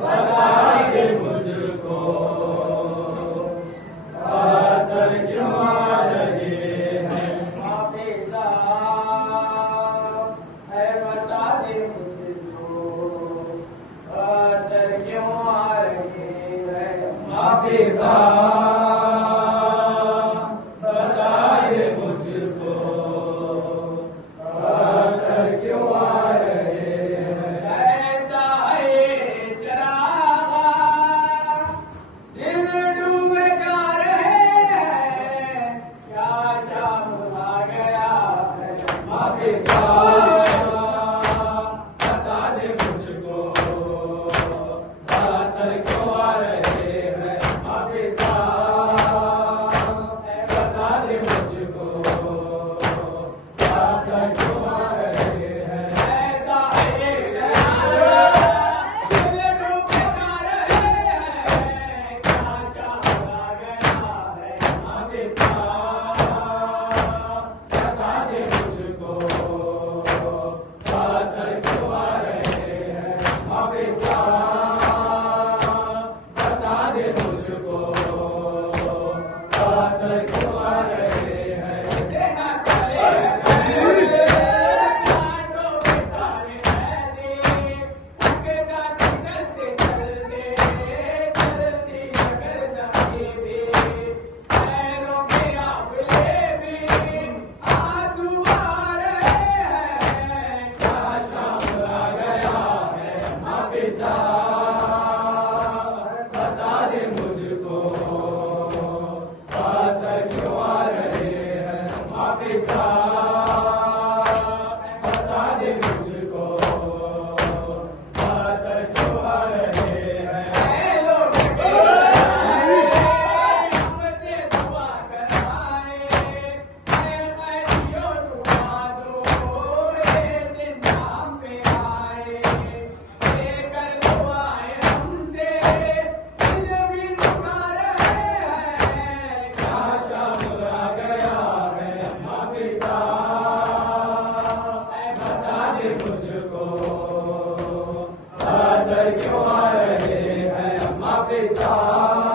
बता दे मुझको कातर क्यों आ रहे हैं माफी साहब है बता दे मुझको कातर क्यों आ रहे हैं माफी साहब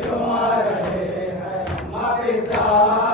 क्यों आ रहे हैं माफी साहब